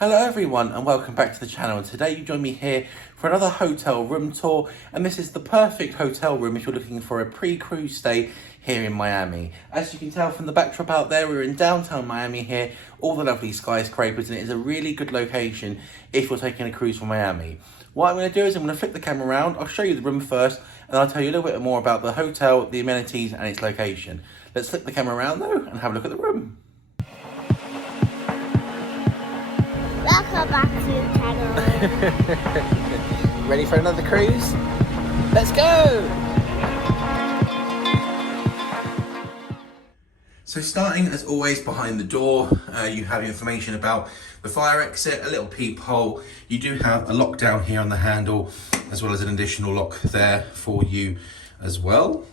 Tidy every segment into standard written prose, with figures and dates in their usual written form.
Hello everyone and welcome back to the channel. Today you join me here for another hotel room tour, and this is the perfect hotel room if you're looking for a pre-cruise stay here in Miami. As you can tell from the backdrop out there, we're in downtown Miami here, all the lovely skyscrapers, and it is a really good location if you're taking a cruise from Miami. What I'm going to do is I'm going to flip the camera around, I'll show you the room first, and I'll tell you a little bit more about the hotel, the amenities and its location. Let's flip the camera around though and have a look at the room. Welcome back to the channel. Ready for another cruise? Let's go! So starting as always behind the door, you have information about the fire exit, a little peephole. You do have a lock down here on the handle, as well as an additional lock there for you as well.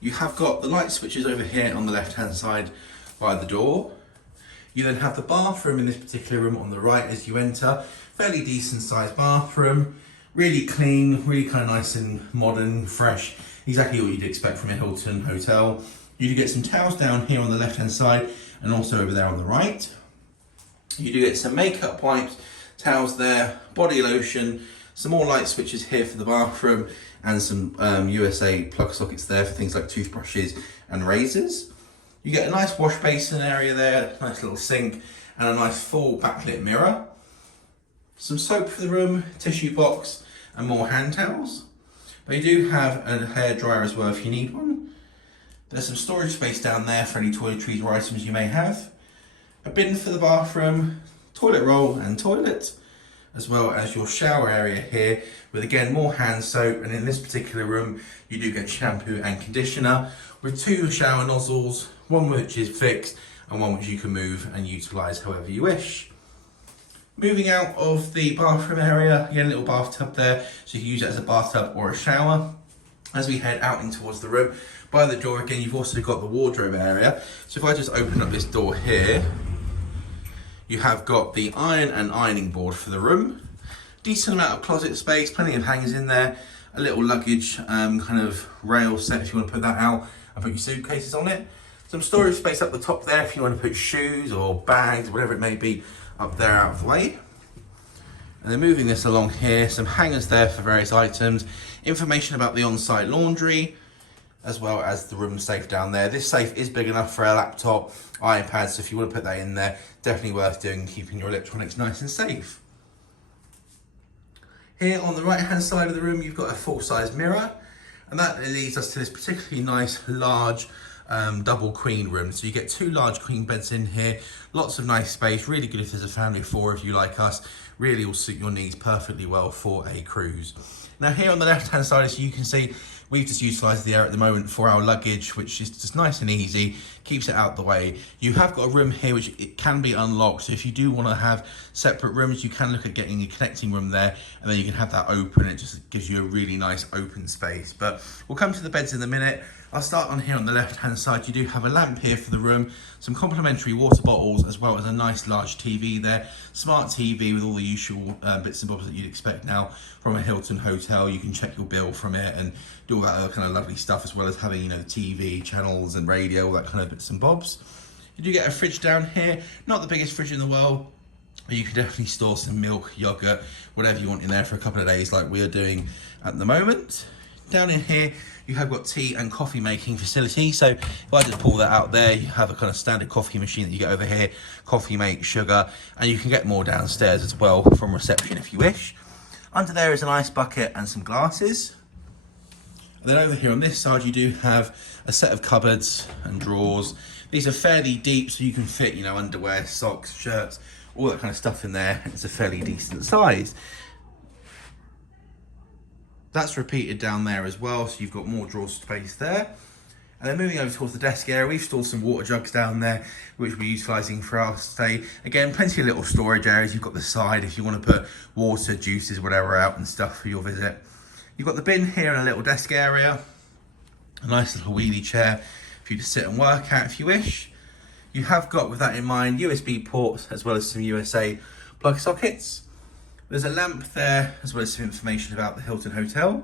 You have got the light switches over here on the left hand side by the door. You then have the bathroom in this particular room on the right as you enter. Fairly decent sized bathroom, really clean, really kind of nice and modern, fresh, exactly what you'd expect from a Hilton hotel. You do get some towels down here on the left hand side and also over there on the right. You do get some makeup wipes, towels there, body lotion, some more light switches here for the bathroom, and some USA plug sockets there for things like toothbrushes and razors. You get a nice wash basin area there, nice little sink, and a nice full backlit mirror. Some soap for the room, tissue box, and more hand towels. But you do have a hair dryer as well if you need one. There's some storage space down there for any toiletries or items you may have. A bin for the bathroom, toilet roll and toilet, as well as your shower area here with again more hand soap, and in this particular room you do get shampoo and conditioner with two shower nozzles, one which is fixed and one which you can move and utilise however you wish. Moving out of the bathroom area, again a little bathtub there, so you can use it as a bathtub or a shower. As we head out in towards the room, by the door again you've also got the wardrobe area. So if I just open up this door here, you have got the iron and ironing board for the room. Decent amount of closet space, plenty of hangers in there. A little luggage kind of rail set if you want to put that out and put your suitcases on it. Some storage space up the top there if you want to put shoes or bags, whatever it may be, up there out of the way. And then moving this along here, some hangers there for various items. Information about the on-site laundry, as well as the room safe down there. This safe is big enough for a laptop, iPad, so if you want to put that in there, definitely worth doing, keeping your electronics nice and safe. Here on the right hand side of the room, you've got a full-size mirror, and that leads us to this particularly nice, large, double queen room. So you get two large queen beds in here, lots of nice space, really good if there's a family of four if you like us, really will suit your needs perfectly well for a cruise. Now here on the left hand side, as you can see, we've just utilised the area at the moment for our luggage, which is just nice and easy, keeps it out the way. You have got a room here which it can be unlocked, so if you do want to have separate rooms, you can look at getting a connecting room there, and then you can have that open. It just gives you a really nice open space. But we'll come to the beds in a minute. I'll start on here on the left hand side. You do have a lamp here for the room, some complimentary water bottles, as well as a nice large TV there. Smart TV with all the usual bits and bobs that you'd expect now from a Hilton hotel. You can check your bill from it and do all that other kind of lovely stuff, as well as having, you know, TV channels and radio, all that kind of bits and bobs. You do get a fridge down here, not the biggest fridge in the world, but you can definitely store some milk, yogurt, whatever you want in there for a couple of days like we're doing at the moment. Down in here, you have got tea and coffee making facility. So if I just pull that out there, you have a kind of standard coffee machine that you get over here, coffee mate, sugar, and you can get more downstairs as well from reception if you wish. Under there is an ice bucket and some glasses. And then over here on this side, you do have a set of cupboards and drawers. These are fairly deep, so you can fit, you know, underwear, socks, shirts, all that kind of stuff in there. It's a fairly decent size. That's repeated down there as well, so you've got more drawer space there. And then moving over towards the desk area, we've stored some water jugs down there, which we're utilising for our stay. Again, plenty of little storage areas. You've got the side if you want to put water, juices, whatever out and stuff for your visit. You've got the bin here and a little desk area. A nice little wheelie chair for you to sit and work at if you wish. You have got, with that in mind, USB ports as well as some USA plug sockets. There's a lamp there, as well as some information about the Hilton Hotel.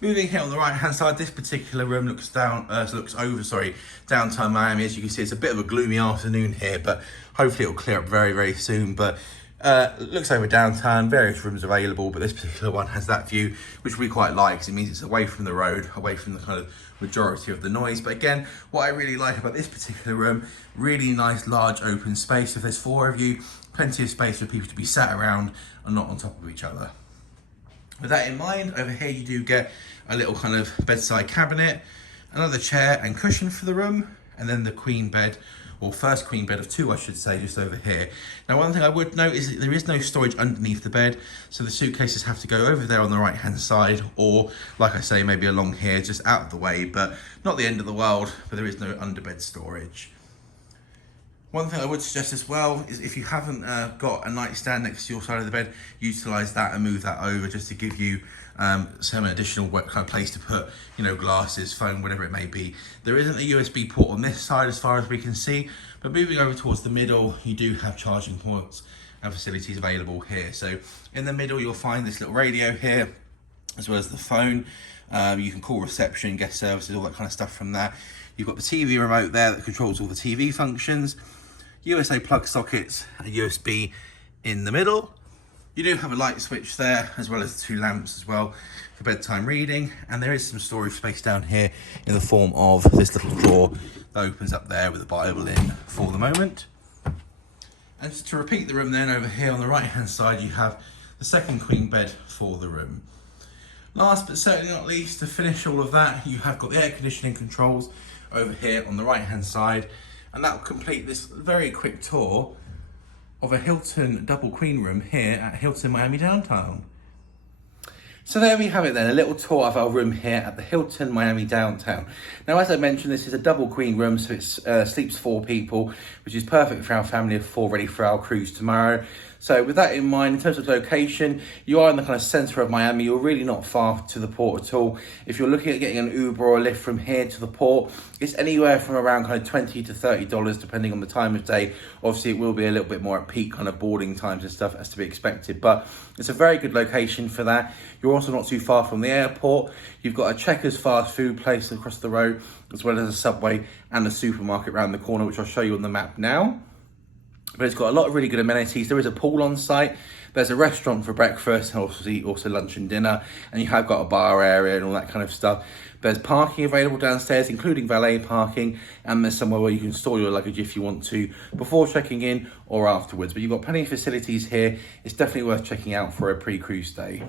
Moving here on the right hand side, this particular room looks over downtown Miami. As you can see, it's a bit of a gloomy afternoon here, but hopefully it'll clear up very, very soon. But Looks over downtown, various rooms available, but this particular one has that view, which we quite like because it means it's away from the road, away from the kind of majority of the noise. But again, what I really like about this particular room, really nice large open space. If there's 4 of you, plenty of space for people to be sat around and not on top of each other. With that in mind, over here you do get a little kind of bedside cabinet, another chair and cushion for the room, and then the queen bed, or first queen bed of 2, I should say, just over here. Now, one thing I would note is that there is no storage underneath the bed, so the suitcases have to go over there on the right hand side, or like I say, maybe along here, just out of the way, but not the end of the world, but there is no underbed storage. One thing I would suggest as well is if you haven't got a nightstand next to your side of the bed, utilise that and move that over just to give you some additional kind of place to put, you know, glasses, phone, whatever it may be. There isn't a USB port on this side as far as we can see, but moving over towards the middle, you do have charging ports and facilities available here. So in the middle, you'll find this little radio here, as well as the phone. You can call reception, guest services, all that kind of stuff from that. You've got the TV remote there that controls all the TV functions. USA plug sockets, a USB in the middle. You do have a light switch there, as well as 2 lamps as well for bedtime reading. And there is some storage space down here in the form of this little drawer that opens up there with a Bible in for the moment. And to repeat the room then, over here on the right hand side, you have the second queen bed for the room. Last but certainly not least, to finish all of that, you have got the air conditioning controls over here on the right hand side. And that will complete this very quick tour of a Hilton double queen room here at Hilton Miami Downtown. So there we have it then, a little tour of our room here at the Hilton Miami Downtown. Now, as I mentioned, this is a double queen room, so it sleeps 4 people, which is perfect for our family of 4 ready for our cruise tomorrow. So with that in mind, in terms of location, you are in the kind of centre of Miami. You're really not far to the port at all. If you're looking at getting an Uber or a Lyft from here to the port, it's anywhere from around kind of $20 to $30, depending on the time of day. Obviously, it will be a little bit more at peak kind of boarding times and stuff, as to be expected. But it's a very good location for that. You're also not too far from the airport. You've got a Checkers fast food place across the road, as well as a Subway and a supermarket around the corner, which I'll show you on the map now. But it's got a lot of really good amenities. There is a pool on site. There's a restaurant for breakfast, and also lunch and dinner. And you have got a bar area and all that kind of stuff. There's parking available downstairs, including valet parking. And there's somewhere where you can store your luggage if you want to, before checking in or afterwards. But you've got plenty of facilities here. It's definitely worth checking out for a pre-cruise stay.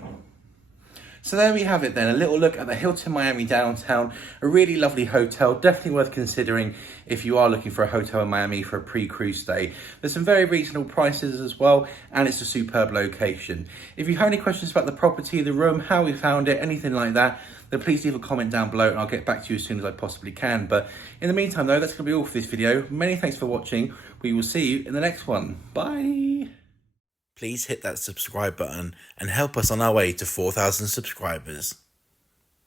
So there we have it then, a little look at the Hilton Miami Downtown, a really lovely hotel, definitely worth considering if you are looking for a hotel in Miami for a pre-cruise stay. There's some very reasonable prices as well, and it's a superb location. If you have any questions about the property, the room, how we found it, anything like that, then please leave a comment down below and I'll get back to you as soon as I possibly can. But in the meantime though, that's going to be all for this video. Many thanks for watching. We will see you in the next one. Bye. Please hit that subscribe button and help us on our way to 4,000 subscribers.